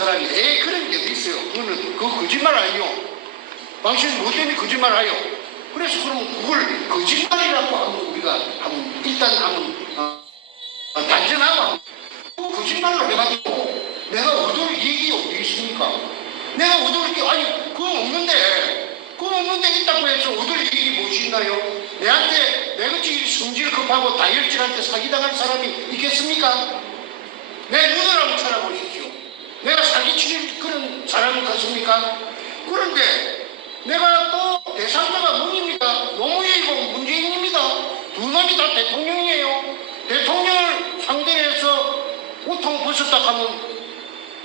사람이 그런 게 있어요. 그거는 거짓말 아니요. 당신 뭐 때문에 거짓말 하요? 그래서 그럼 그걸 거짓말이라고 하면 우리가 일단 단정하고 그 거짓말로 해가지고 내가 얻을 이익이 어디 있습니까? 내가 얻을 게 아니 그거 없는데 있다고 해서 얻을 이익이 무엇이 있나요? 내한테 내같이 성질 급하고 다혈질한테 사기당할 사람이 있겠습니까? 내 눈을 한번 찾아보십시오. 내가 사기치는 그런 사람 같습니까? 그런데 내가 또 대상자가 누굽니까? 노무현이고 문재인입니다. 두 놈이 다 대통령이에요. 대통령을 상대로 해서 우통 벗었다 하면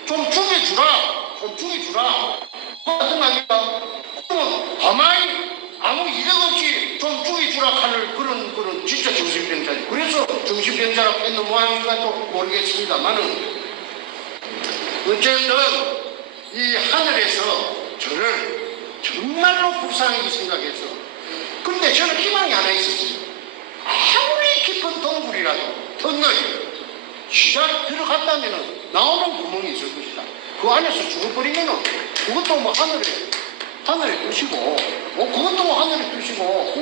좀 죽여주라. 같은 말입니까? 그러면 가만히 아무 이력 없이 좀 죽여주라 하는 그런 진짜 정신병자지. 그래서 정신병자라고 했는 모양인가 또 모르겠습니다만은 어쨌든 이 하늘에서 저를 정말로 불쌍하게 생각해서 근데 저는 희망이 하나 있었어요. 아무리 깊은 동굴이라도 덧너이 시작 들어갔다면 나오는 구멍이 있을 것이다. 그 안에서 죽어버리면 그것도 뭐 하늘에 뜨시고 그것도 뭐 하늘에 뜨시고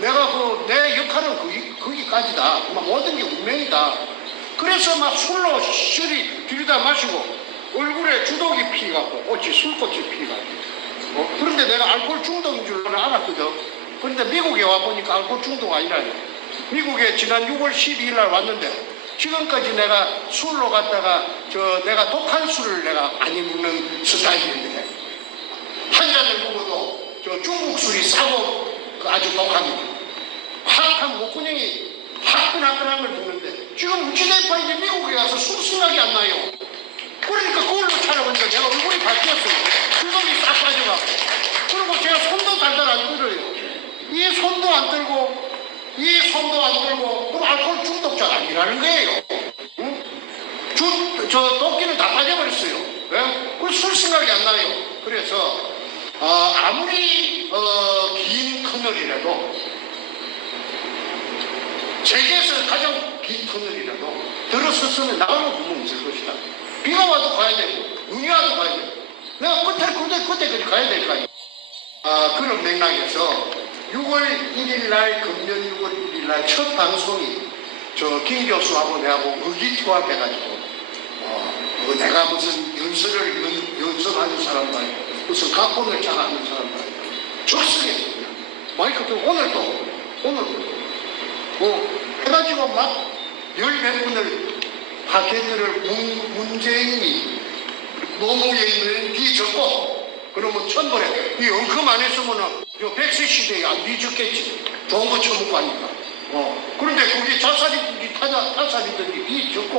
내가 내 역할은 거기까지다. 모든 게 운명이다. 그래서 막 술로 시리 들이다 마시고 얼굴에 주독이 피갖고 술꽃이 피갖고 그런데 내가 알코올 중독인 줄 알았거든. 그런데 미국에 와보니까 알코올 중독 아니라요. 미국에 지난 6월 12일 날 왔는데 지금까지 내가 술로 갔다가 내가 독한 술을 내가 많이 먹는 스타일인데 한 잔을 먹어도 중국 술이 싸고 아주 독합니다. 화학한 목구멍이 화끈화끈한 걸 먹는데 지금 우찌대파 이제 미국에 가서 술 생각이 안 나요. 그러니까 그걸로 찾아보니까 내가 얼굴이 바뀌었어요. 주독이 싹 빠져가고. 그리고 제가 손도 달달 안 떨어요. 이 손도 안 떨고 그럼 알코올 중독자가 아니라는 거예요. 응? 도끼는 다 빠져버렸어요. 왜? 그걸 술 생각이 안 나요. 그래서 아무리 긴 터널이라도 세계에서 가장 긴 터널이라도 들어섰으면 나가는 구멍이 있을 것이다. 비가 와도 가야 되고 눈이 와도 가야 되고 내가 그때까지 가야 될 거 아니에요. 그런 맥락에서 6월 1일 날 금년 6월 1일 날 첫 방송이 김 교수하고 내하고 의기투합해가지고 내가 무슨 연설하는 사람도 아니고 무슨 각본을 짜가는 사람도 아니고 적성했습니다. 마이크 끄고 오늘도 해가지고 막 10몇 분을 파케들을 문재인이 노무에 있는 뒤졌고 그러면 천번에 이 엉큼 안 했으면은 100세 시대에 안 뒤졌겠지. 좋은 거 처먹고 하니까. 그런데 그게 타살이든지 뒤졌고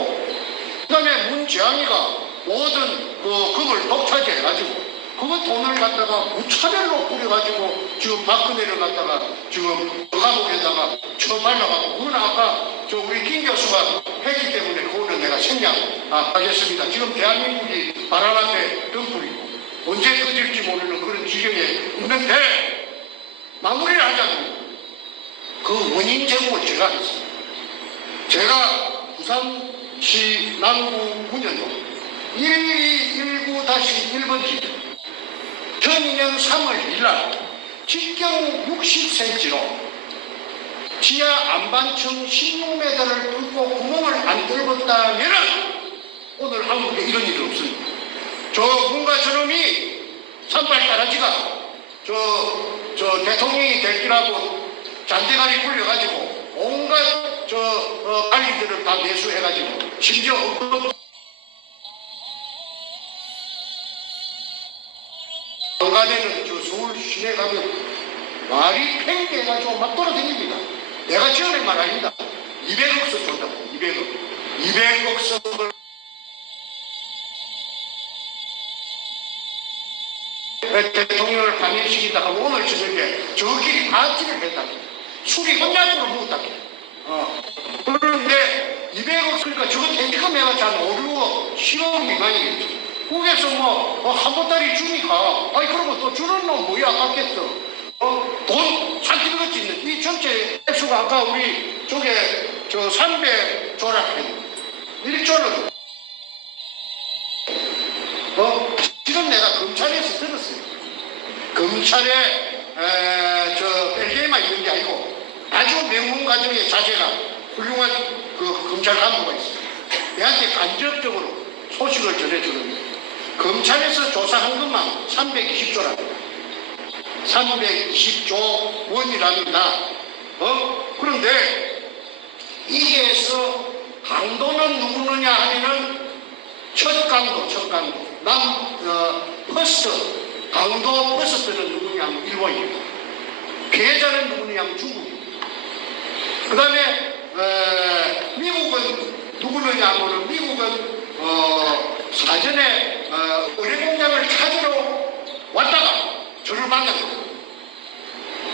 그 다음에 문재앙이가 모든 금을 독차지해가지고 그 돈을 갖다가 무차별로 뿌려가지고 지금 박근혜를 갖다가 지금 감옥에다가 처발라가고 그건 아까 우리 김 교수가 했기 때문에 그거는 내가 생략하겠습니다. 지금 대한민국이 바람 앞에 등불이고 언제 꺼질지 모르는 그런 지경에 있는데 마무리를 하자면 그 원인 제공을 제가 하겠습니다. 제가 부산시 남구 문현동 1219-1번지 2002년 3월 1일 직경 60cm로 지하 안반층 16m를 뚫고 구멍을 안 뚫었다면 오늘 한국에 이런 일이 없습니다. 뭔가 저놈이 산발 따라지가 대통령이 될 기라고 잔대가리 굴려가지고 온갖 관리들을 다 매수해가지고 심지어 강가대는 서울 시내 가면 말이 팽개해가지고 막 돌아다닙니다. 내가 지어낸 말 아닙니다. 200억 석 준다고 200억 석을 대통령을 감행시키다 하고 오늘 저녁에 저끼리 파티를 했다. 술이 혼자적으로 먹었다. 그런데 200억 그러니까 저거 텐트금 해봤자 한 5, 6억 10억 미만이겠죠. 거기에서 한 보따리 주니까 그러면 또 주는 놈 뭐야 아깝겠어. 돈 산티비같이 있는 이 전체 액수가 아까 우리 쪽에 300조라고 했는데 1조는 검찰에 저 벨기에만 있는 게 아니고 아주 명문 가정의 자제가 훌륭한 그 검찰 간부가 있어요. 내한테 간접적으로 소식을 전해주는데 검찰에서 조사한 것만 320조랍니다. 320조 원이랍니다. 그런데 이게서 강도는 누구느냐 하면은 첫 강도. 퍼스트. 강도 퍼스트는 누구냐 하면 일본입니다. 피해자는 누구냐 하면 중국입니다. 그 다음에 미국은 누구느냐 하면 미국은 사전에 의뢰공장을 찾으러 왔다가 저를 만난 거예요.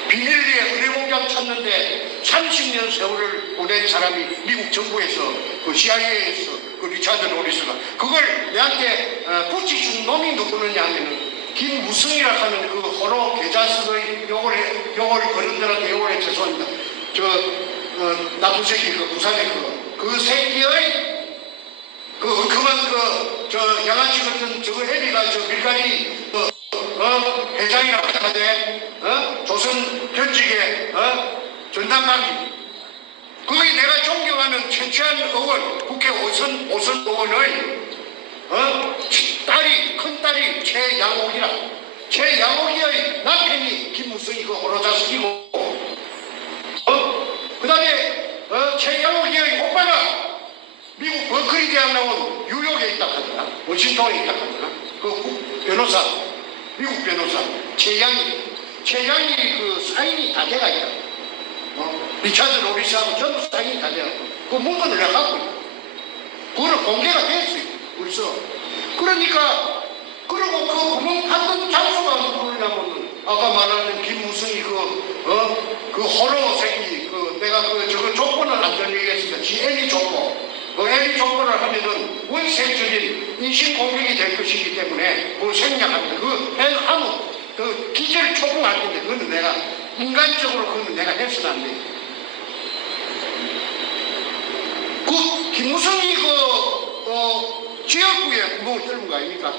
비밀리에 의뢰공장 찾는데 30년 세월을 보낸 사람이 미국 정부에서 그 CIA에서 그 리차드 로리스가 그걸 내한테 붙이준 놈이 누구느냐 하면은 김무성이라 하는 그 호로 계좌석의 욕을 거른들한테 욕을 해 죄송합니다. 나쁜 새끼 그 부산의 그 새끼의 저 양아치 같은 저거 애비가 저 밀가리 회장이라고 하는데 조선 견직의 전담관리 거기 내가 존경하는 최치한 의원 국회 오선 의원의 큰딸이 최양옥이의 남편이 김무성이 그 호로자식이고 그 다음에 최양옥이의 오빠가 미국 버클리 대학 나온 뉴욕에 있다 하더라. 워싱턴에 있다 하더라. 그 변호사, 미국 변호사, 최양이 그 사인이 다 돼가 있다. 리차드 로리스하고 전부 사인이 다 돼가. 그 문건을 내가 갖고 있다. 그거는 공개가 됐어요. 벌써. 그러니까, 그리고 그 구멍 팠던 장소가 누구냐면, 아까 말하는 김무성이 그 호로 새끼, 내가 저거 조건을 안 전얘기했습니다. 애니 조건. 애니 조건을 하면은 원색적인 인신 공격이 될 것이기 때문에 그걸 생략합니다. 그 기절 초봉할 텐데 그거는 내가 인간적으로 그거는 내가 해서는 안 돼. 그 김무성이 지역구에 구멍을 뚫은 거 아닙니까?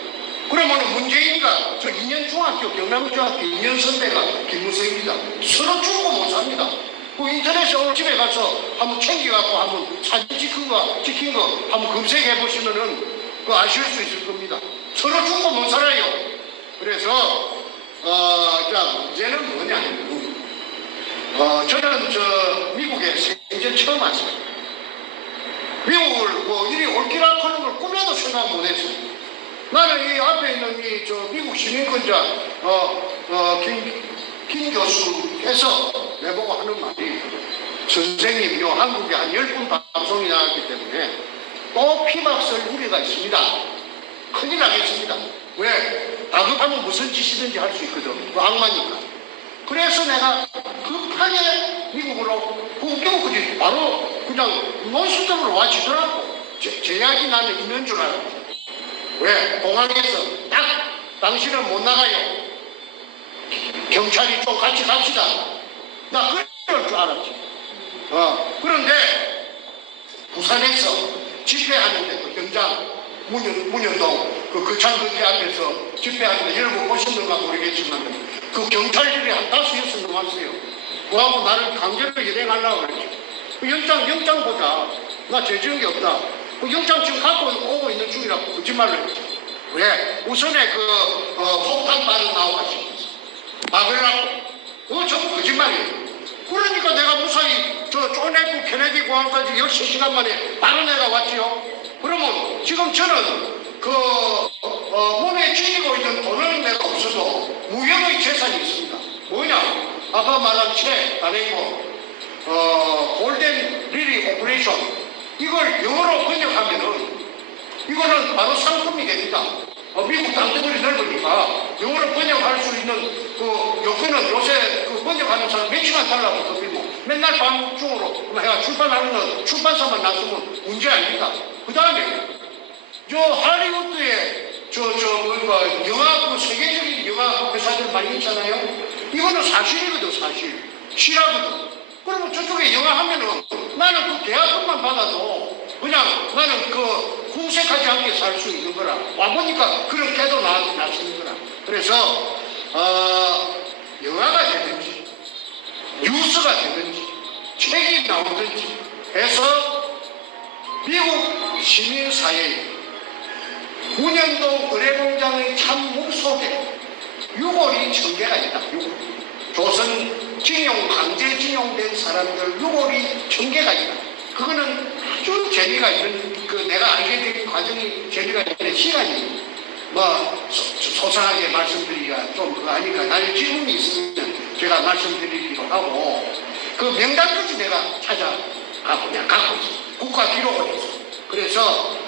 그러면 문재인이가 저 2년 중학교 경남중학교 2년 선배가 김무성입니다. 서로 죽고 못 삽니다. 그 인터넷에 오늘 집에 가서 한번 챙겨갖고 한번 사진 찍힌 거 한번 검색해 보시면은 그 아실 수 있을 겁니다. 서로 죽고 못 살아요. 그래서 자 문제는 뭐냐면 저는 저 미국에 생전 처음 왔어요. 미국을 뭐 이리 올기락하는 걸 꿈에도 생각 못했어요. 나는 이 앞에 있는 이 저 미국 시민권자 김 교수께서 내보고 하는 말이 선생님요 한국에 한 10분 방송이 나왔기 때문에 또 피막설 우려가 있습니다. 큰일 나겠습니다. 왜? 다급하면 무슨 짓이든지 할 수 있거든. 그 악마니까. 그래서 내가 급하게 미국으로 웃겨먹지 바로 그냥 논수적으로 와지더라고. 제약이 나는 있는 줄 알았지. 왜? 공항에서 딱 당신은 못 나가요. 경찰이 좀 같이 갑시다. 나 그럴 줄 알았지. 그런데 부산에서 집회하는데 그 경장 문현동 그 거창거기 앞에서 집회하는데 여러분 보셨는가 모르겠지만 그 경찰들이 한 5, 6명 왔어요. 그하고 나를 강제로 일행하려고 그랬죠. 그 영장 보자. 나 죄지은 게 없다. 그 영장 지금 갖고 오고 있는 중이라고 거짓말을 했죠. 왜? 우선에 폭탄발은 나와가지고 막으려고. 그거 전부 거짓말이에요. 그러니까 내가 무사히 존 F 케네디 공항까지 13시간 만에 바로 내가 왔지요. 그러면 지금 저는 몸에 쥐고 있는 돈은 내가 없어도 무형의 재산이 있습니다. 뭐냐? 아까 말한 골든 리리 오퍼레이션. 이걸 영어로 번역하면은 이거는 바로 상품이 됩니다. 미국 땅덩어리 넓으니까 영어로 번역할 수 있는 요새는 요새 번역하는 사람 몇시간 달라고 덮이고 맨날 밤중으로 해가 출판하는 건 출판사만 놨으면 문제 아닙니다. 그 다음에 할리우드에 영화 세계적인 영화 회사들 많이 있잖아요. 이거는 사실이거든. 사실 실화거든. 그러면 저쪽에 영화 하면은 나는 그 계약금만 받아도 그냥 나는 후색하지 않게 살 수 있는 거라. 와보니까 그런 깨도 나서는 거라. 그래서 영화가 되든지 뉴스가 되든지 책이 나오든지 해서 미국 시민사회에 문현동 의뢰공장의 참묵 속에 6월이 전개가 있다. 6월. 조선 징용, 강제징용된 사람들 6월이 전개가 있다. 그거는 아주 재미가 있는, 내가 알게 된 과정이 재미가 있는 시간이 소상하게 말씀드리기가 좀 그거 아니까 나중에 질문이 있으면 제가 말씀드리기로 하고 그 명단까지 내가 찾아가고 그냥 갖고 있어. 국가기록원에서. 그래서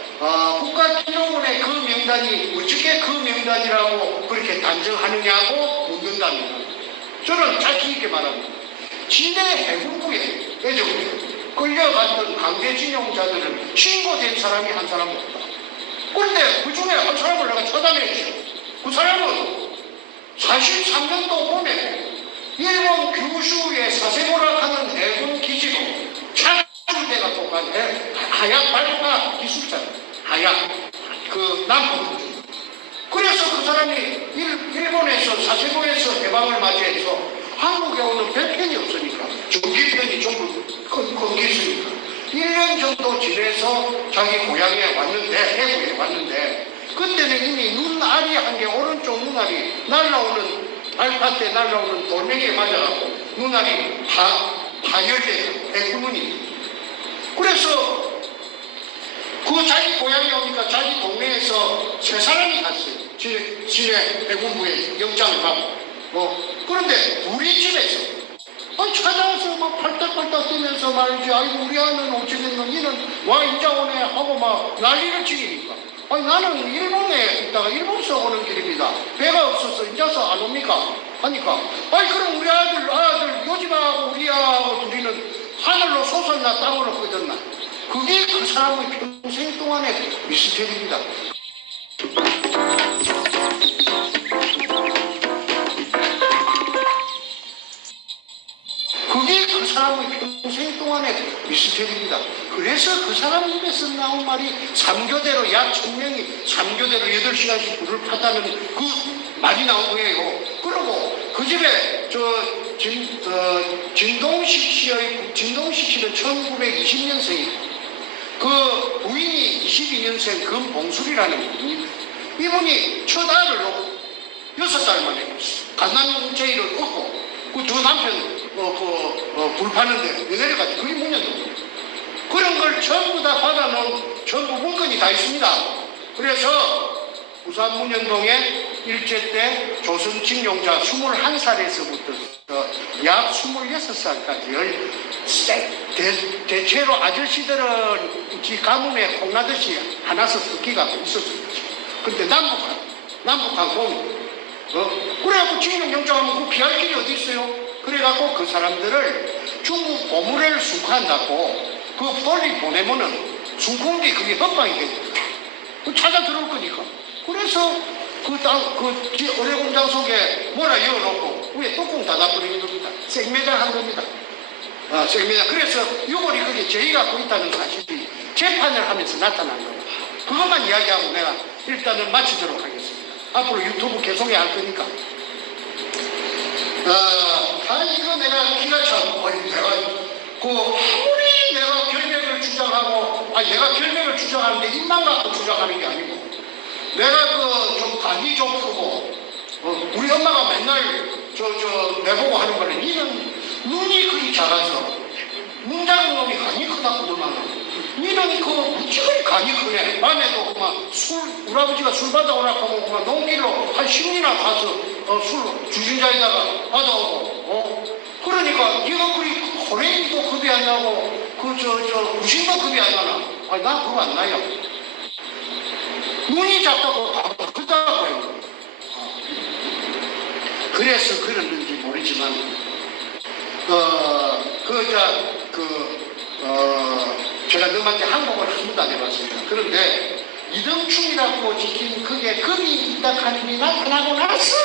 국가기록원의 그 명단이 어떻게 그 명단이라고 그렇게 단정하느냐고 묻는답니다. 저는 자신 있게 말합니다. 진해 해군부에 예정에 끌려갔던 강제징용자들은 신고된 사람이 한 사람도 없다. 그런데 그 중에 한 사람을 내가 찾아냈죠. 그 사람은 43년도 봄에 일본 규슈의 사세보라하는 해군 기지로 차주대가 똑같은 하약 발파 기술자, 하약 남부. 그래서 그 사람이 일본에서 사세보에서 해방을 맞이해서 한국에 오는 별편이 없으니까 전기편이 전부 끊기으니까 1년 정도 지내서 자기 고향에 왔는데, 해구에 왔는데, 그때는 이미 눈알이 한 개, 오른쪽 눈알이 날라오는, 발파 때 날라오는 돌멩이에 맞아갖고 눈알이 파열돼요. 해구눈이. 그래서 그 자기 고향에 오니까 자기 동네에서 세 사람이 갔어요. 진해 해군부에 영장을 받고. 그런데 우리 집에서 찾아와서 막 팔딱팔딱 뛰면서 말이지, 아이고 우리 아는 어찌됐노, 니는 와 인자 오네 하고 막 난리를 치니까, 아니 나는 일본에 있다가 일본서 오는 길입니다. 배가 없어서 인자서 안 옵니까? 하니까, 아니 그럼 우리 아들 요집하고 우리하고 둘이는 하늘로 솟았나 땅으로 꺼졌나? 그게 그 사람의 평생 동안의 미스터리입니다. 그게 그 사람의 평생 동안의 미스터리입니다. 그래서 그 사람 입에서 나온 말이 3교대로 약 1000명이 3교대로 8시간씩 불을 탔다는 그 말이 나온 거예요. 그리고 그 집에 진동식 씨는 1920년생이고 그 부인이 22년생 금봉술이라는 분이, 이분이 첫 아들을 놓고 6달 만에 갓난제이를 얻고 그 두 남편 불 파는데 내려가지. 그게 문제입니다. 그런 걸 전부 다 받아놓은 전부 문건이 다 있습니다. 그래서 부산 문현동에 일제 때 조선 징용자 21살에서부터 약 26살까지 대체로 아저씨들은 지 가뭄에 콩나듯이 하나씩 섞기가 있었습니다. 근데 남북한 공 그래갖고 징용영장하면 그 피할 길이 어디 있어요? 그래갖고 그 사람들을 중국 고무래를 순화한다고 그 멀리 보내면은 순콩기 그게 협박이 됩니다. 찾아 들어올 거니까. 그래서 의뢰공장 속에 뭐라 열어놓고 위에 뚜껑 닫아버리는 겁니다. 생매장한 겁니다. 생매장. 그래서 6월이 그게 저희 갖고 있다는 사실이 재판을 하면서 나타난 겁니다. 그것만 이야기하고 내가 일단은 마치도록 하겠습니다. 앞으로 유튜브 계속해야 할 거니까. 이거 내가 기가 참, 아무리 내가 결백을 주장하고, 내가 결백을 주장하는데 입만 갖고 주장하는 게 아니고, 내가 좀 간이 좀 크고, 우리 엄마가 맨날 내보고 하는 거는, 니는 눈이 그리 작아서, 눈 작은 놈이 간이 크다고 그러면, 니는 무지하게 간이 크네. 밤에도 우리 아버지가 술 받아오라고 하면 농길로 한 10리나 가서 술 주진자에다가 받아오고, 그러니까 니가 그리 호랭이도 급이 안 나고 구신도 급이 안 나나? 나 그거 안 나요. 눈이 작다고 크다고 해요. 그래서 그랬는지 모르지만 제가 너한테 한국을 한 번도 안 해봤습니다. 그런데 이등충이라고 지킨 그게 금이 있다 하는 게 나타나고 나서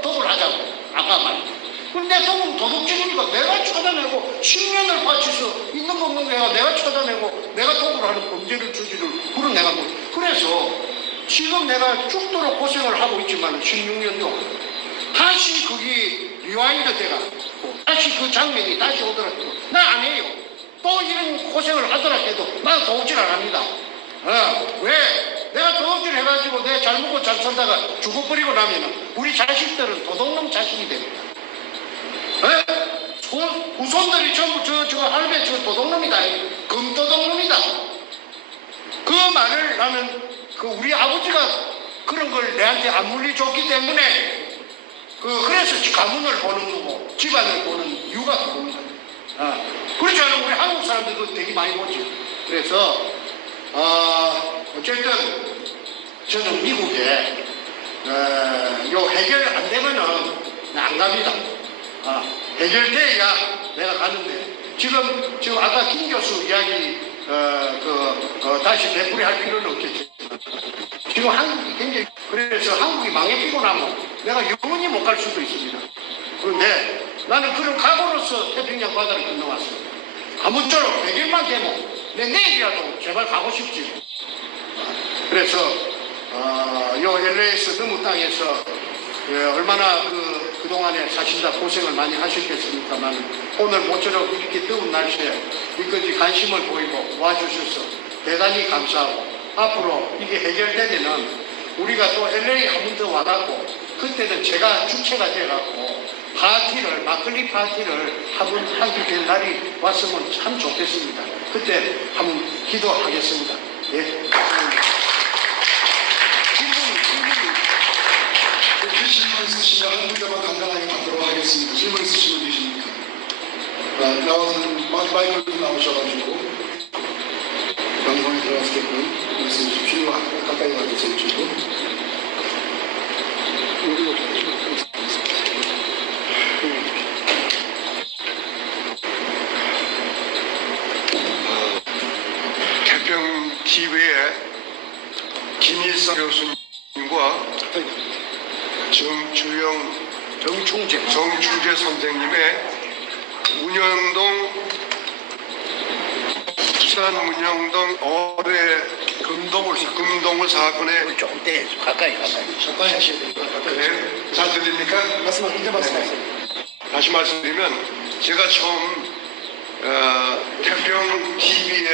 독을 하자고 아까 말했죠. 근데 도둑질이니까 내가 찾아내고 10년을 바쳐서 있는 거 없는 거야. 내가 찾아내고 내가 독을 하는 범죄를 저지를 그런 내가 그래서 지금 내가 죽도록 고생을 하고 있지만 16년도 다시 다시 그게 리와인드 돼가지고 다시 그 장면이 다시 오더라도 나 안 해요. 또 이런 고생을 하더라도 나 도둑질 안 합니다. 왜? 내가 도둑질 해가지고 내가 잘 먹고 잘 살다가 죽어버리고 나면 우리 자식들은 도둑놈 자식이 됩니다. 후손들이 전부 저 할배 저 도둑놈이다. 금도둑놈이다. 그 말을 나는 그 우리 아버지가 그런 걸 내한테 안 물려줬기 때문에 그래서 가문을 보는 거고 집안을 보는 이유가 그겁니다. 그렇지 않으면 우리 한국 사람들도 되게 많이 보죠. 그래서 어쨌든 저는 미국에 요 해결 안 되면은 안 갑니다. 해결돼야 내가 가는데 지금 아까 김 교수 이야기 다시 되풀이할 필요는 없겠지. 지금 한국이 굉장히 그래서 한국이 망해지고 나면 내가 영원히 못 갈 수도 있습니다. 그런데 나는 그런 각오로서 태평양 바다를 건너왔습니다. 아무쪼록 100일만 되면 내일이라도 제발 가고 싶지. 그래서 요 LA에서 너무 땅에서 얼마나 그동안에 사신다 고생을 많이 하셨겠습니까만 오늘 모처럼 이렇게 더운 날씨에 이까지 관심을 보이고 와주셔서 대단히 감사하고 앞으로 이게 해결되면은 우리가 또 LA 한 번 더 와갖고 그때는 제가 주체가 돼갖고 막걸리 파티를 한번 하게 될 날이 왔으면 참 좋겠습니다. 그때 한번 기도하겠습니다. 예. 질문 있으시면 한 문제만 간단하게 받도록 하겠습니다. 질문 있으시면 되십니까? 나와서는 마이크로 나오셔가지고 방송에 들어가시게끔 말씀해 주십시오. 가까이 와주세요. 태평 TV의 김일성 교수님과 정충재 선생님의 부산 문영동 어뢰 금동을 사건에 좀 가까이 하셔야 됩니다. 네, 잘 들립니까? 이제 말씀하세요. 다시 말씀드리면 제가 처음 태평 TV의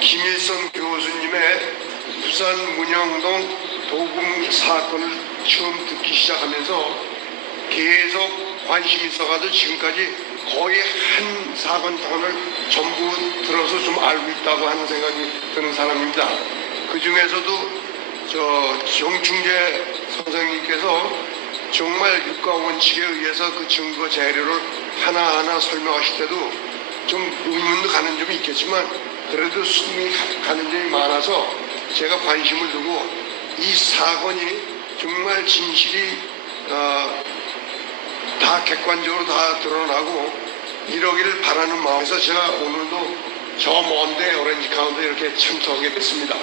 김일성 교수님의 부산 문영동 도금 사건을 처음 듣기 시작하면서 계속 관심이 있어가지고 지금까지 거의 한 사건 단을 전부 들어서 좀 알고 있다고 하는 생각이 드는 사람입니다. 그 중에서도 정충재 선생님께서 정말 육가 원칙에 의해서 그 증거 자료를 하나하나 설명하실 때도 좀 의문도 가는 점이 있겠지만 그래도 숨이 가는 점이 많아서 제가 관심을 두고 이 사건이 정말 진실이 다 객관적으로 다 드러나고 이러기를 바라는 마음에서 제가 오늘도 저 먼데 오렌지 카운티에 이렇게 참석하게 됐습니다.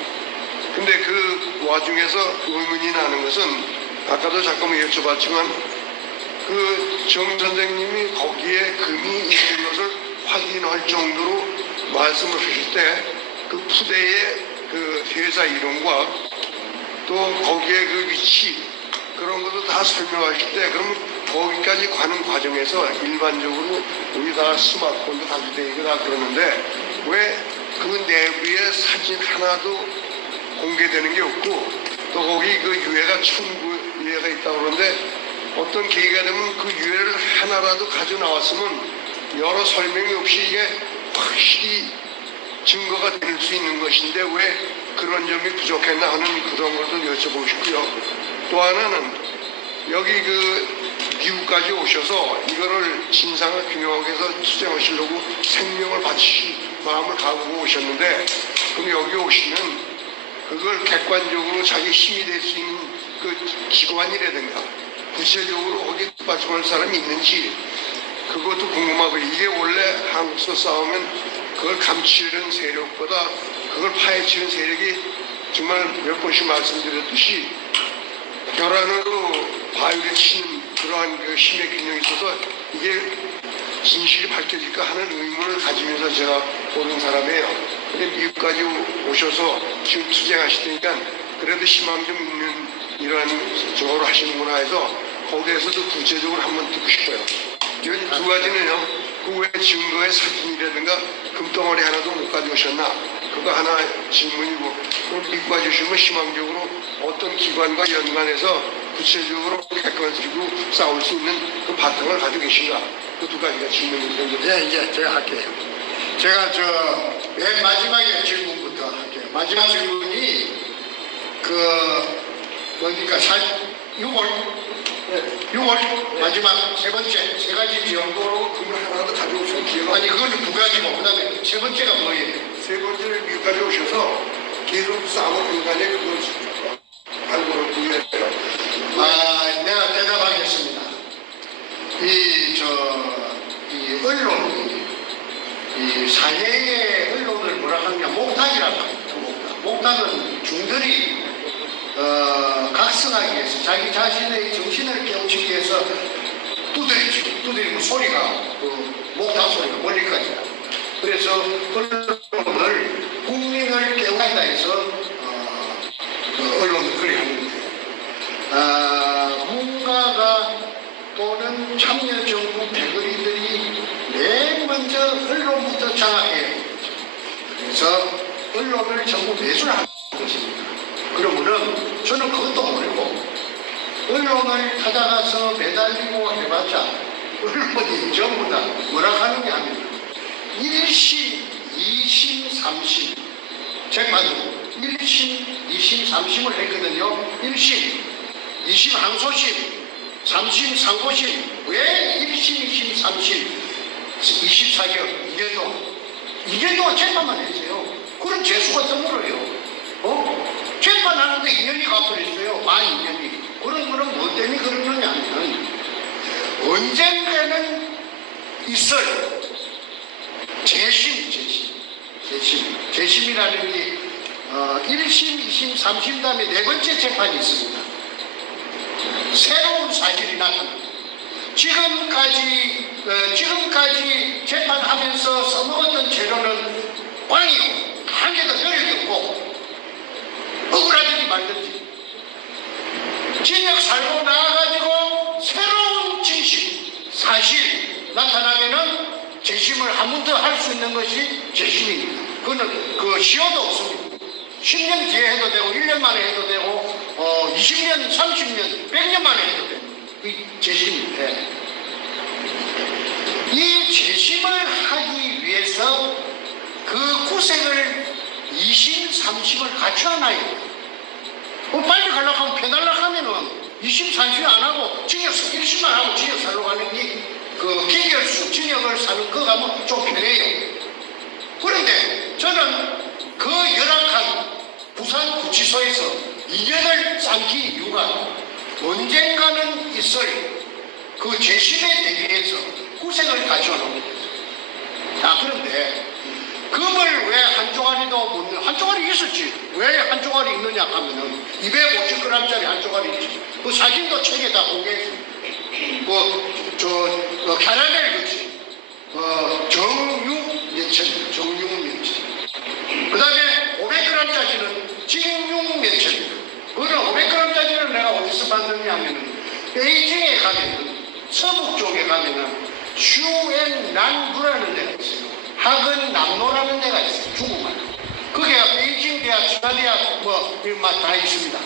근데 그 와중에서 의문이 나는 것은 아까도 잠깐 여쭤봤지만 그 정 선생님이 거기에 금이 있는 것을 확인할 정도로 말씀을 하실 때 그 푸대의 그 회사 이름과 또 거기에 그 위치 그런 것도 다 설명하실 때 그러면 거기까지 가는 과정에서 일반적으로 우리 다 스마트폰도 가지고 다니고 다 그러는데 왜 그 내부에 사진 하나도 공개되는 게 없고 또 거기 그 유해가 1900유해가 있다고 그러는데 어떤 계기가 되면 그 유해를 하나라도 가져 나왔으면 여러 설명이 없이 이게 확실히 증거가 될 수 있는 것인데 왜 그런 점이 부족했나 하는 그런 것도 여쭤보고 싶고요. 또 하나는 여기 미국까지 오셔서 이거를 진상을 규명하기 위해서 투쟁하시려고 생명을 바치시 마음을 가지고 오셨는데 그럼 여기 오시면 그걸 객관적으로 자기 힘이 될 수 있는 그 기관이라든가 구체적으로 거기에 받침할 사람이 있는지 그것도 궁금하고 이게 원래 한국서 싸우면 그걸 감추는 세력보다 그걸 파헤치는 세력이 정말 몇 번씩 말씀드렸듯이 결안으로 바위를 치는 그러한 그 힘의 균형이 있어서 이게 진실이 밝혀질까 하는 의문을 가지면서 제가 보는 사람이에요. 근데 미국까지 오셔서 지금 투쟁하시니까 그래도 희망 좀 있는 이러한 저거로 하시는구나 해서 거기에서도 구체적으로 한번 듣고 싶어요. 이건 두 가지는요. 그 외 증거의 사진이라든가 금덩어리 하나도 못 가져오셨나? 그거 하나 질문이고, 그럼 믿고 와주시면 희망적으로 어떤 기관과 연관해서 구체적으로 객관적으로 싸울 수 있는 그 바탕을 가지고 계신가? 그 두 가지가 질문입니다. 예, 이제 제가 할게요. 제가 맨 마지막에 질문부터 할게요. 마지막 질문이 뭡니까? 6월 마지막 세 번째 세 가지 지역. 그거 하나도 가져오시면 기회가 아니 그거는 두 가지고 그다음에 세 번째가 뭐예요? 세 번째는 미국까지 오셔서 계속 싸움 공간에 그걸 발굴을 구해요. 내가 대답하겠습니다. 이 언론이 이 사회의 언론을 뭐라 하느냐 목탁이라고 합니다. 목탁은 중들이 각성하기 위해서 자기 자신의 정신을 깨우치기 위해서 두드리고 소리가 목탁 소리가 멀리까지 나요. 그래서 언론을 국민을 깨우다 해서 언론을 그리 하는데 문가가 또는 참여정부 패거리들이 맨 먼저 언론부터 장악해야 되죠. 그래서 언론을 전부 매수하는 것입니다. 그러면은 저는 그것도 모르고 언론을 찾아가서 매달리고 해봤자 언론이 전부 다 뭐라 하느냐 하면 1심, 2심, 3심 재판으로 1심, 2심, 3심을 했거든요. 1심, 2심 항소심, 3심 상고심. 왜 1심, 2심, 3심 24개월 이게 또 재판만 했어요. 그런 재수가 드물어요. 재판하는데 2년이 가버렸어요. 만 2년이. 그런 거는 뭐 때문에 그러느냐 하면 언젠가는 있을 재심이라는 게 1심, 2심, 3심 다음에 네 번째 재판이 있습니다. 새로운 사실이 나타납니다. 지금까지 재판하면서 써먹었던 재료는 꽝이고 한 개도 별이 없고 억울하든지 말든지 진역 살고 나와가지고 새로운 진실, 사실 나타나면은 재심을 한 번 더 할 수 있는 것이 재심입니다. 그거는 시효도 없습니다. 10년 뒤에 해도 되고 1년 만에 해도 되고 20년, 30년, 100년 만에 해도 돼요. 이 재심인데 이 재심을 하기 위해서 그 구색을 2심, 3심을 갖춰놔야 돼요. 빨리 가려고 하면 편하려고 하면은 2심, 3심 안 하고 징역 1심만 하고 징역 살러 가는 게 기결수, 징역을 사는 거 가면 좀 편해요. 그런데 저는 그 열악한 부산구치소에서 2년을 삼킨 이유가 언젠가는 있을 그 재심에 대비해서 구색을 갖춰놓은 거죠. 자, 그런데 금을 왜 한 조가리도 못, 한 조가리 있었지. 왜 한 조가리 있느냐 하면은 250g짜리 한 조가리 있지. 그 사진도 책에 다 공개했습니다. 캐러멜 그치. 정육 면체입니다. 정육 면체. 그 다음에 500g짜리는 징육 면체입니다. 그거는 500g짜리를 내가 어디서 봤느냐 하면은 베이징에 가면은 서북 쪽에 가면은 슈앤난부라는 데가 있어요. 학은 남로라는 데가 있어요. 중국말. 그게 베이징 대학, 지하대학 다 있습니다.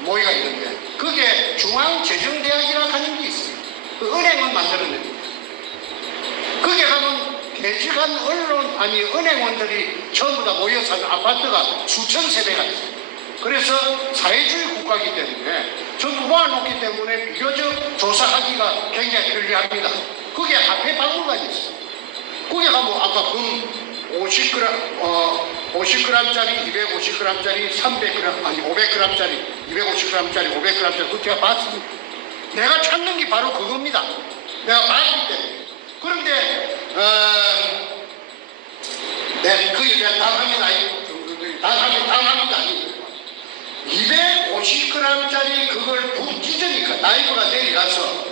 모의가 있는데 그게 중앙재정대학이라고 하는 게 있어요. 그 은행을 만들어냅니다. 그게 가면 대지간 은행원들이 전부 다 모여 사는 아파트가 수천 세대가 있어요. 그래서 사회주의 국가이기 때문에 전부 모아놓기 때문에 비교적 조사하기가 굉장히 편리합니다. 그게 화폐 박물관이 있어요. 거기 가면 아까 금 50g짜리, 250g짜리, 300g, 아니 500g짜리, 250g짜리, 500g짜리 그거 제가 봤습니다. 내가 찾는 게 바로 그겁니다. 내가 봤기 때문에. 그런데 그 얘기가 당합니다. 250g짜리 그걸 북 찢으니까 나이브가 내려가서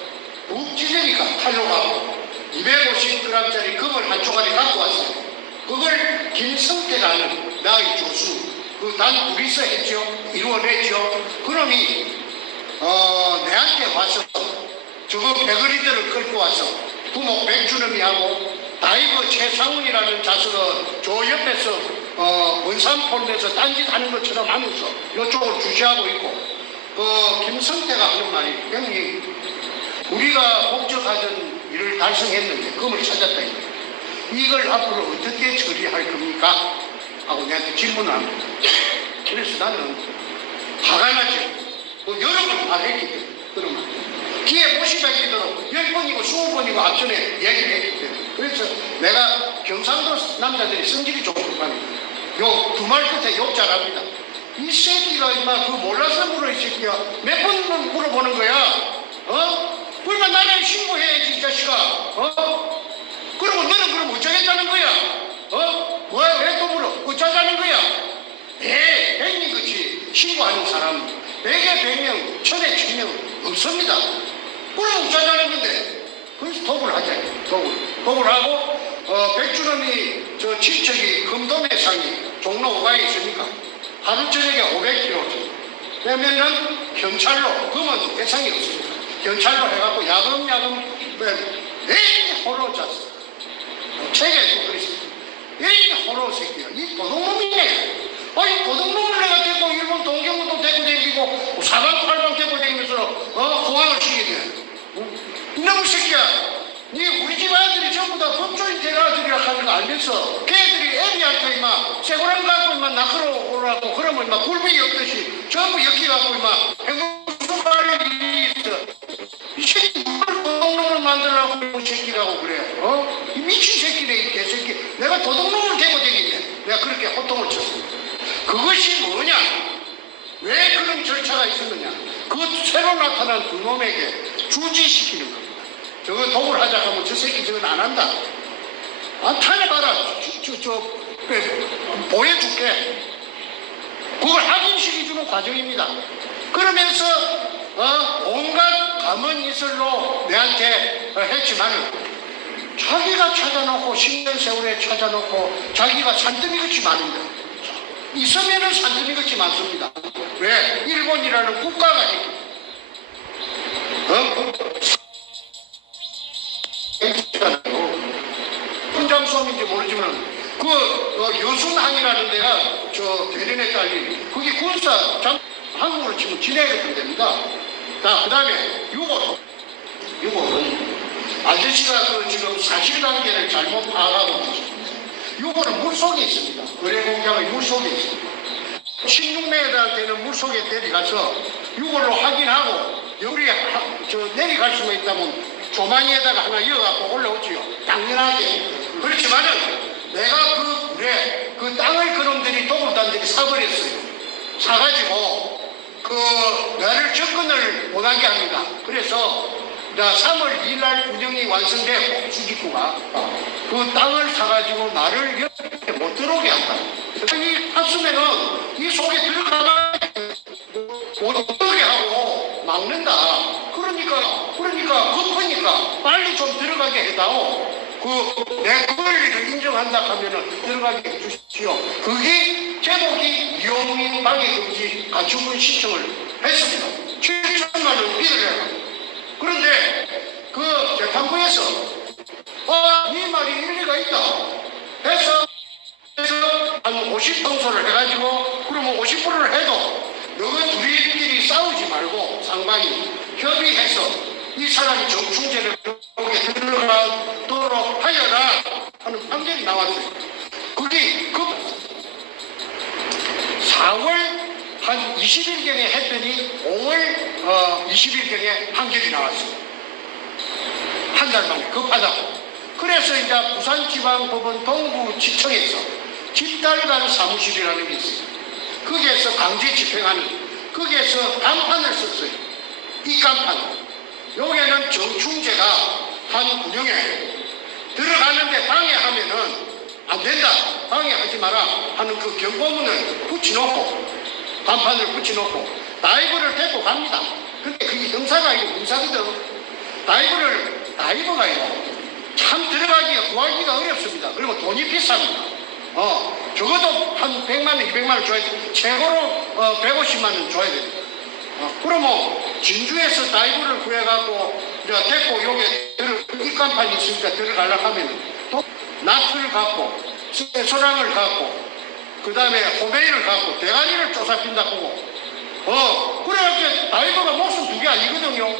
북 찢으니까 팔로 가고 250g짜리 금을 한 조각이 갖고 왔어요. 그걸 김성태라는 나의 조수 그 단 둘이서 했죠. 이루어냈죠. 그놈이 내한테 와서 저거 배거리들을 끌고 와서 부목 백준엄이하고 다이버 최상훈이라는 자식은 저 옆에서 원산폴에서 딴짓하는 것처럼 하면서 이쪽을 주시하고 있고 김성태가 하는 말이 형님 우리가 목적하던 일을 달성했는데 금을 찾았다 이걸 앞으로 어떻게 처리할 겁니까? 하고 내한테 질문을 합니다. 그래서 나는 화가 나죠. 여러 번 말했기 때문에 그러면 기회 보시다기도 10번이고 20번이고 앞전에 얘기를 했기 때문에 그래서 내가 경상도 남자들이 성질이 좋은 겁니다. 두 말 끝에 욕 잘합니다. 이 새끼가 임마 그 몰라서 물어 이 새끼야 몇 번 물어보는 거야 그러니까 나라에 신고해야지 이 자식아 그러고 너는 그럼 어쩌겠다는 거야 뭐야 왜 또 물어 어쩌자는 거야 백인 것이 신고하는 사람 100에 100명 1000에 1000명 없습니다. 그럼 어쩌자는 건데 그래서 독을 하자 독을 하고 백준엄이 저 친척이 금도매상이 종로 5가에 있으니까 하루 저녁에 500kg 그러면은 경찰로 금은 대상이 없습니다. 경찰로 해갖고 야금야금 에이 호로 잤어. 책에도 그랬습니다. 에이 호로 새끼야 이 도둑놈이네. 아니 도둑놈을 내가 데리고 일본 동경도 데리고 다니고 사방팔방 데리고 다니면서 호황을 시키게 이놈의 새끼야 니 우리 집 아들이 전부 다 법조인 대가들이라 하는 거 알면서 걔들이 애비한테 임마 쇠고랑 갖고 임마 낚으러 오라고 그러면 임마 굴비 엮듯이 전부 엮여갖고 임마 행복수발의 일이 있어. 이 새끼 뭘 도둑놈을 만들라고 이 새끼라고 그래 이 미친 새끼네 이 개새끼 내가 도둑놈을 대고 다니네 내가 그렇게 호통을 쳤습니다. 그것이 뭐냐 왜 그런 절차가 있었느냐 그 새로 나타난 두 놈에게 주지시키는 겁니다. 저거 독을 하자 하면 저 새끼 저건 안 한다. 탄핵하라. 보여줄게. 그걸 확인시켜주는 과정입니다. 그러면서 온갖 감언이설로 내한테 했지만은 자기가 찾아놓고 10년 세월에 찾아놓고 자기가 산더미같이 많은데 있으면은 산더미같이 많습니다. 왜? 일본이라는 국가가 있기 훈장 수업인지 모르지만 여순항이라는 데가 저 대련에 딸린 그게 군사 한국으로 치면 진해가 됩니다. 자, 그 다음에 6월은 아저씨가 지금 사실관계를 잘못 파악하고 있습니다. 6월은 물속에 있습니다. 의뢰공장은 물속에 있습니다. 16m에 되는 물속에 내려가서 6월로 확인하고 여기 내려갈 수만 있다면 조망에다가 하나 이어갖고 올라오지요. 당연하게. 그렇지만은 내가 그 땅을 그놈들이 도굴단들이 사버렸어요. 사가지고 나를 접근을 못하게 합니다. 그래서 3월 2일 날 운영이 완성되고 수직구가 그 땅을 사가지고 나를 옆에 못 들어오게 한다. 이 하수면은 이 속에 들어가면 못 들어오게 하고 막는다. 그러니까 급하니까 빨리 좀 들어가게 해다오. 내 권리를 인정한다 하면은 들어가게 해주십시오. 그게 제목이 이용민 방해금지 가처분 신청을 했습니다. 7천만 원 빚을 그런데 재판부에서 이 말이 일리가 있다 해서 한 50평소를 해가지고 그러면 50%를 해도 너희 둘이끼리 싸우지 말고 상방이 협의해서 이 사람이 정충제를 여기 들어가도록 하여라 하는 판결이 나왔어요. 그게 4월 한 20일경에 했더니 5월 20일경에 판결이 나왔어요. 한 달 만에 급하다고. 그래서 이제 부산지방법원 동부지청에서 집달간 사무실이라는 게 있어요. 거기에서 강제 집행하는 거기에서 간판을 썼어요. 이 간판. 여기에는 정충제가 한 군영에 들어가는데 방해하면은 안 된다. 방해하지 마라 하는 그 경고문을 붙여놓고 간판을 붙여놓고 다이버를 데리고 갑니다. 근데 그게 형사가 아니고 문사거든. 다이버가요. 참 들어가기가 구하기가 어렵습니다. 그리고 돈이 비쌉니다. 적어도 한 100만 원, 200만 원 줘야 돼. 최고로 150만 원 줘야 돼. 그러면 진주에서 다이버를 구해갖고 자, 됐고, 요게, 입간판이 있으니까 들어가려고 하면, 또, 나트를 갖고, 쇠소랑을 갖고, 그 다음에 호메이를 갖고, 대가리를 쪼사핀다고. 그래, 다이버가 목숨 2개 아니거든요.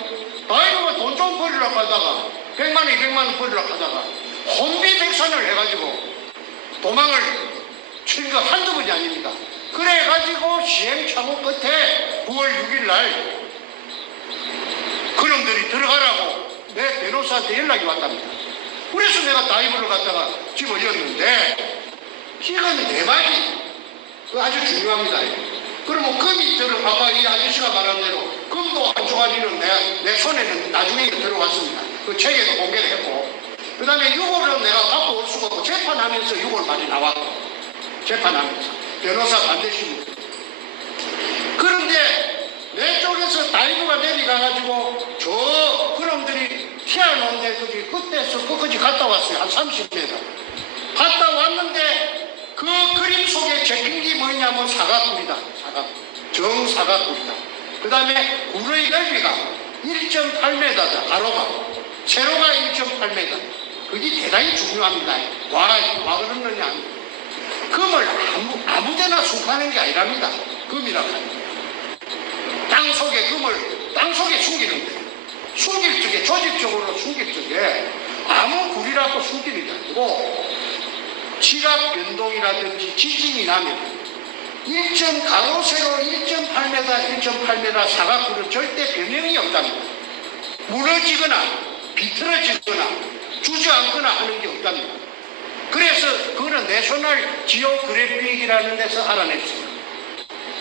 다이버가 돈 좀 벌이려고 하다가, 100만 원, 200만 원 벌이려고 하다가, 혼비백산을 해가지고, 도망을 친 거 한두 번이 아닙니다. 그래가지고 시행착오 끝에 9월 6일 날, 그놈들이 들어가라고 내 변호사한테 연락이 왔답니다. 그래서 내가 다이브를 갖다가 집어였는데 이건 내 말이 아주 중요합니다. 그러면 금이 아까 이 아저씨가 말한 대로 금도 한 조각이는 내 손에는 나중에 들어왔습니다. 그 책에도 공개를 했고, 그 다음에 6월은 내가 갖고 올 수가 없고 재판하면서 6월 말이 나왔고, 재판하면서 변호사 반대시고. 그런데 내 쪽에서 다이브가 내려가가지고 저 그놈들이 튀어나온데 그때서 끝까지 갔다 왔어요. 한 30m 갔다 왔는데 그 그림 속에 적힌 게 뭐냐면 사각굴이다. 정사각굴이다. 그 다음에 굴의 넓이가 1.8m다. 가로가, 세로가 1.8m. 그게 대단히 중요합니다. 와 그러느냐. 금을 아무데나 숨기는 게 아니랍니다. 금이라고 하는 게. 땅속에 금을 땅속에 숨기는데, 숨길 적에, 조직적으로 숨길 적에 아무 굴이라고 숨기는 게 아니고, 지각 변동이라든지 지진이 나면 가로 세로 1.8m, 1.8m 사각굴은 절대 변형이 없답니다. 무너지거나 비틀어지거나 주저앉거나 하는 게 없답니다. 그래서 그거는 내셔널 지오그래픽이라는 데서 알아냈어요.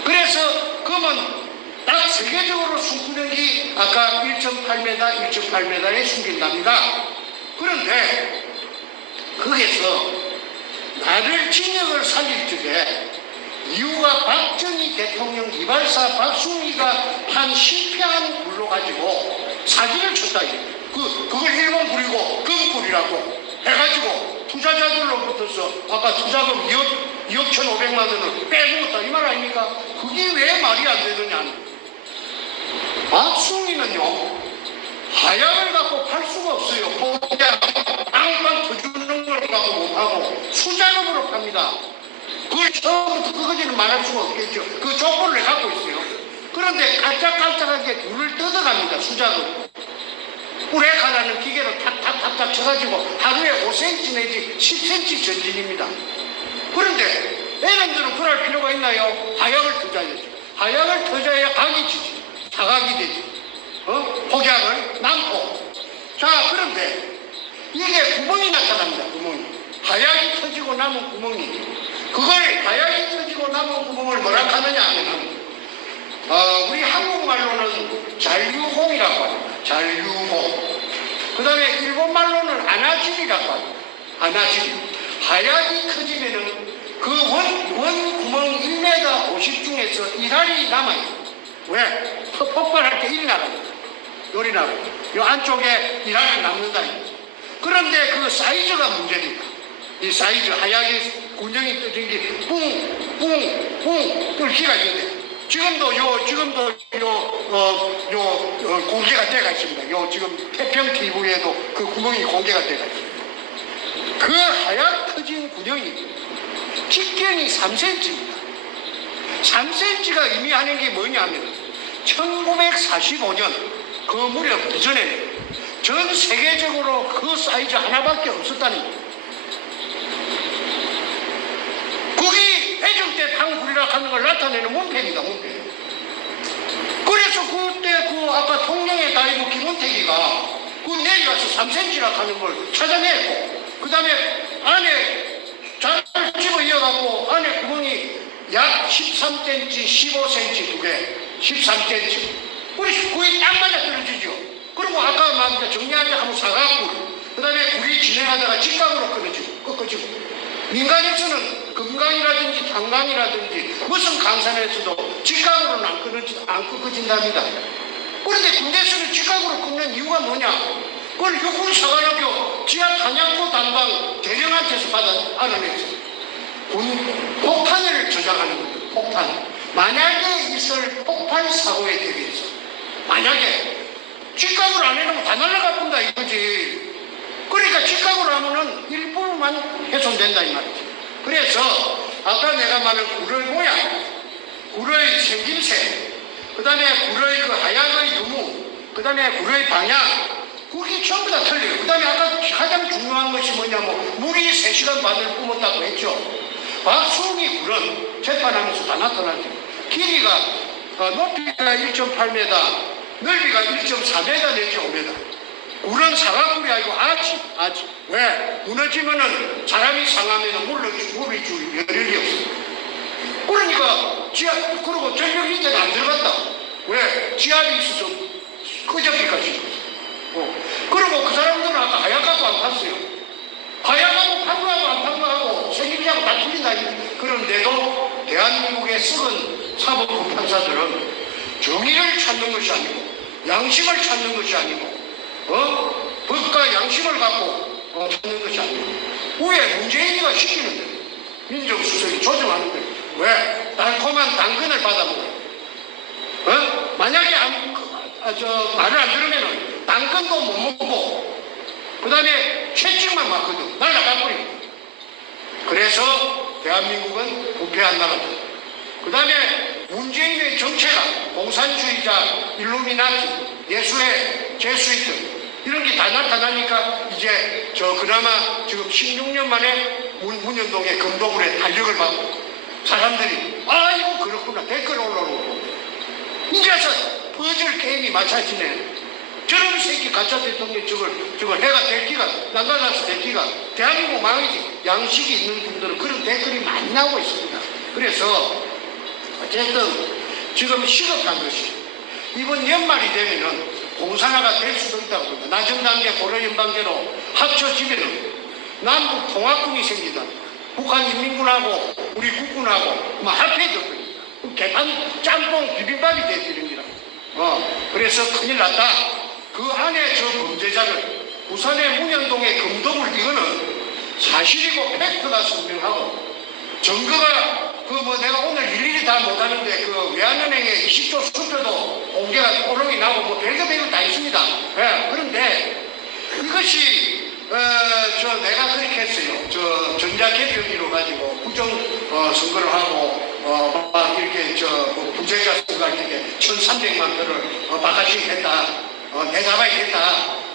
그래서 금은 딱 세계적으로 숨기는 게 아까 1.8m, 1.8m에 숨긴답니다. 그런데 거기서 나를 진영을 살릴 적에 이유가 박정희 대통령 이발사 박순희가 한 실패한 굴로 가지고 사기를 쳤다. 그걸 일본 굴이고 금굴이라고 해가지고 투자자들로부터서 아까 투자금 2억 1,500만 원을 빼먹었다 이 말 아닙니까? 그게 왜 말이 안 되느냐. 박순희는요 하약을 갖고 팔 수가 없어요. 그냥 빵빵 터주는 걸 갖고 못하고 수작업으로 팝니다. 그걸 처음부터 그거지는 말할 수가 없겠죠. 그 조건을 갖고 있어요. 그런데 깔짝깔짝하게 굴을 뜯어갑니다. 수작업. 우레카라는 기계로 탁탁탁탁 쳐가지고 하루에 5cm 내지 10cm 전진입니다. 그런데 애놈들은 그럴 필요가 있나요? 하약을 터져야죠. 하약을 터져야 각이 지지. 사각이 되지. 폭약을 남고. 자, 그런데 이게 구멍이 나타납니다. 구멍이. 하약이 터지고 남은 구멍이. 그걸 하약이 터지고 남은 구멍을 뭐라 하느냐 하면 우리 한국말로는 잔류홍이라고 합니다. 잔류홍. 그 다음에 일본말로는 아나질이라고 합니다. 아나질. 하약이 터지면은 그 원 구멍 1m 50 중에서 1알이 남아요. 왜? 폭발할 때 1이 나갑니다. 요리 나갑니다. 요 안쪽에 1알이 남는다. 그런데 그 사이즈가 문제입니다. 이 사이즈, 하약이 군정이 떠진 게 뿡뿡뿡 뚫기가 있는데 지금도 공개가 돼가 있습니다. 요 지금 태평 TV에도 그 구멍이 공개가 돼가 있습니다. 그 하약 터진 구멍이 직경이 3cm입니다. 3cm가 의미하는 게 뭐냐면 1945년 그 무렵 이전에는 전 세계적으로 그 사이즈 하나밖에 없었다는 거예요. 그게 해적 때 탕굴이라 하는 걸 나타내는 문패입니다. 문패. 그래서 그때 아까 통영의 다이브 김원택이가 내려가서 3cm라 하는 걸 찾아냈고, 그 다음에 안에 잘 집어 이어갖고 안에 구멍이 약 13cm, 15cm 두 개, 13cm. 우리 거의 딱 맞아 떨어지죠. 그리고 아까 막 정리하자 하면 사각굴, 그 다음에 굴이 진행하다가 직각으로 꺾어지고. 민간에서는 금강이라든지 탄강이라든지 무슨 강산에서도 직각으로는 안 꺾어진답니다. 그런데 군대에서는 직각으로 꺾는 이유가 뭐냐? 그걸 육군사관학교 지하 탄약고 단방 대령한테서 받아 알아냈어요. 폭탄을 저장하는 거예요. 폭탄. 만약에 있을 폭발 사고에 대비해서 만약에 직각으로 안 해놓으면 다 날아가 본다 이거지. 그러니까 직각으로 하면은 일부만 훼손된다 이 말이지. 그래서 아까 내가 말한 굴의 모양, 굴의 생김새, 그 다음에 굴의 그 하약의 유무, 그 다음에 굴의 방향, 그게 전부 다 틀려요. 그 다음에 아까 가장 중요한 것이 뭐냐면 물이 3시간 반을 뿜었다고 했죠. 박수홍이 굴은 재판하면서 다 나타나죠. 길이가 높이가 1.8m, 넓이가 1.4m 내지 5m. 굴은 사과굴이 아니고 아지. 왜? 무너지면은 사람이 상하면 물이 줄 여력이 없어요. 그러니까 그리고 전력 인자가 안 들어갔다. 왜? 지압이 있어서 끄적기까지. 그리고 그 사람들은 아까 하약하고 안 팠어요. 하약하고 판거하고 안 판거하고 생김새하고 다 틀린다. 그런데도 대한민국의 썩은 사법부 판사들은 정의를 찾는 것이 아니고 양심을 찾는 것이 아니고 법과 양심을 갖고 찾는 것이 아니고 왜 문재인이가 시키는데 민정수석이 조정하는데 왜 달콤한 당근을 받아먹어요? 만약에 말을 안 들으면은 당근도 못 먹고 그 다음에 채찍만 맞거든. 날라가버리고. 그래서 대한민국은 부패한 나라다. 그 다음에 문재인의 정체가 공산주의자, 일루미나티, 예수의 제수이트 이런 게 다 나타나니까 이제 그나마 지금 16년 만에 문현동의 금도굴에 탄력을 받고 사람들이 이거 그렇구나 댓글 올라오고 이제서 퍼즐 게임이 마찬가지네. 저런 새끼 가짜 대통령 저걸 해가 될 기가 난가나서 될 기가 대한민국 망이지. 양식이 있는 분들은 그런 댓글이 많이 나오고 있습니다. 그래서 어쨌든 지금 시급한 것이 이번 연말이 되면은 공산화가 될 수도 있다고 봅니다. 낮은 단계 고려연방제로 합쳐지면은 남북 통합군이 생기다. 북한 인민군하고 우리 국군하고 합해져 버립니다. 개판 짬뽕 비빔밥이 되버립니다. 그래서 큰일 났다. 그 안에 저 범죄자를 부산의 문현동의 금동을 이거는 사실이고 팩트가 선명하고 증거가 내가 오늘 일일이 다 못하는데 외환은행의 20조 수표도 공개가 오름이 나고 별거 다 있습니다. 그런데 이것이 내가 그렇게 했어요. 전자개표기로 가지고 부정 선거를 하고 막 이렇게 부재자 수가 이렇게 1,300만 표를 바가지 했다. 내잡아야겠다.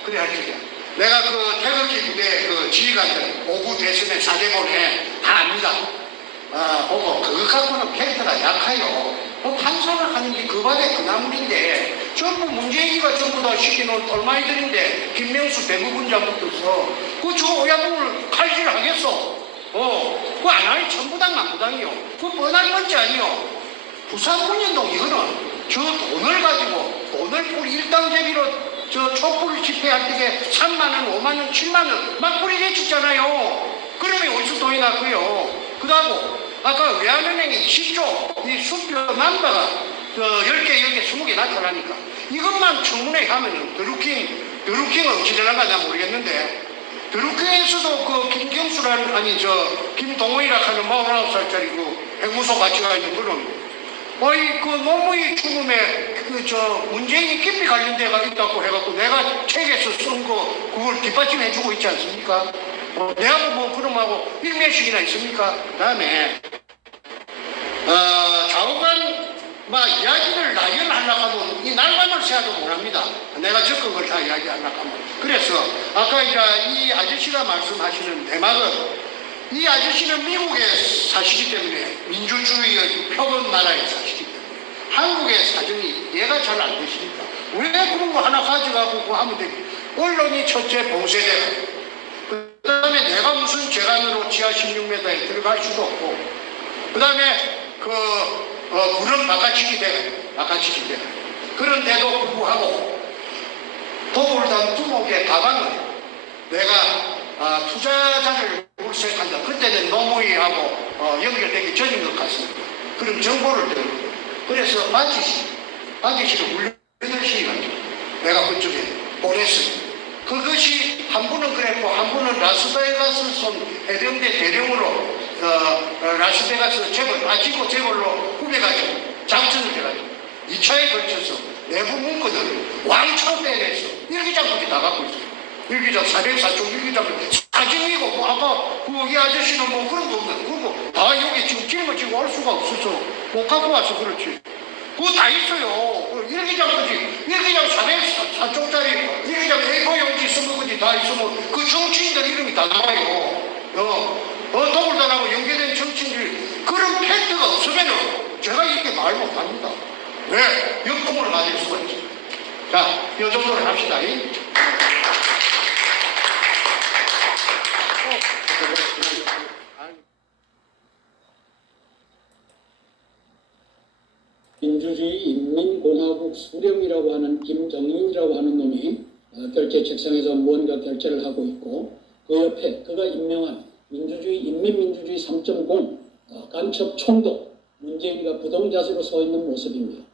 그래 할 적이야. 내가 태극기 부대 지휘관들 5구 대선에 4대본에 다 압니다. 보고 그거 갖고는 캐릭터가 약해요. 판사를 하는 게 그 밥에 그 나물인데 전부 문재인이가 전부 다 시켜놓은 똘마이들인데 김명수 대부분장 붙어서 저 오야분을 칼질하겠어. 그거 안 하니 전부당 남부당이요. 그거 뻔한 문제 아니요. 부산 문현동 이거는 저 돈을 가지고 돈을 뿌리 일당제비로 촛불 집회할 때 3만원, 5만원, 7만원 막 뿌리게 줬잖아요. 그러면 어디서 돈이 났고요. 그다고 아까 외환은행이 20조 이 수표 남바가 10개, 20개 나타나니까 이것만 청문회 가면은 드루킹은 어찌 되는가 난 모르겠는데 드루킹에서도 김경수라는 김동호이라 하는 49살짜리 행무소 같이 가 있는 그런 노무이 죽음에 문재인이 깊이 관련 데가 있다고 해갖고 내가 책에서 쓴 그걸 뒷받침해주고 있지 않습니까? 내하고 그놈하고 일면식이나 있습니까? 그 다음에 좌우간 이야기를 나열하려고 하면 이 날밤을 새도 못합니다. 내가 적은 걸 다 이야기하려고 하면. 그래서 아까 이 아저씨가 말씀하시는 대막은 이 아저씨는 미국에 사시기 때문에 민주주의의 표본 나라에 사시기 때문에 한국의 사정이 이해가 잘 안 되시니까 왜 그런 거 하나 가져가고 하면 돼. 언론이 첫째 봉쇄되고 그 다음에 내가 무슨 재간으로 지하 16m에 들어갈 수도 없고 그 다음에 불은 바깥치기 되고 그런데도 불구하고 도굴단 두목의 가방을 내가 투자자를 물색한다. 그때는 노무이하고 연결되기 전인 것 같습니다. 그런 정보를 들고 그래서 바지씨를 물려주시가지고 내가 그쪽에 보냈어요. 그것이 한 분은 그랬고 한 분은 라스베가스 쏜 해병대 대령으로 라스베가스 재벌 빠지고 재벌로 후배가지고 작전을 해가지고 2차에 걸쳐서 내부 문건을 왕창 빼내서 일기장까지 다 갖고 있어요. 일기장 404쪽 일기장 사진이고 뭐 아까 그 이 아저씨는 뭐 그런 거 없네. 그리고 다 여기 지금 짊어지고 올 수가 없어서 못 갖고 와서 그렇지. 그거 다 있어요. 그 일기장까지 일기장 404쪽짜리 일기장 A4 용지 써먹은지 다 있으면 그 정치인들 이름이 다 나와요. 더불어나하고 연계된 정치인들 그런 팩트가 없으면은 제가 이렇게 말 못합니다. 왜? 역풍을 맞을 수가 있어요. 자, 이 정도로 합시다. 민주주의 인민공화국 수령이라고 하는 김정인이라고 하는 놈이 결제 책상에서 무언가 결제를 하고 있고 그 옆에 그가 임명한 민주주의 인민민주주의 3.0 간첩 총독 문재인이가 부동자세로 서 있는 모습입니다.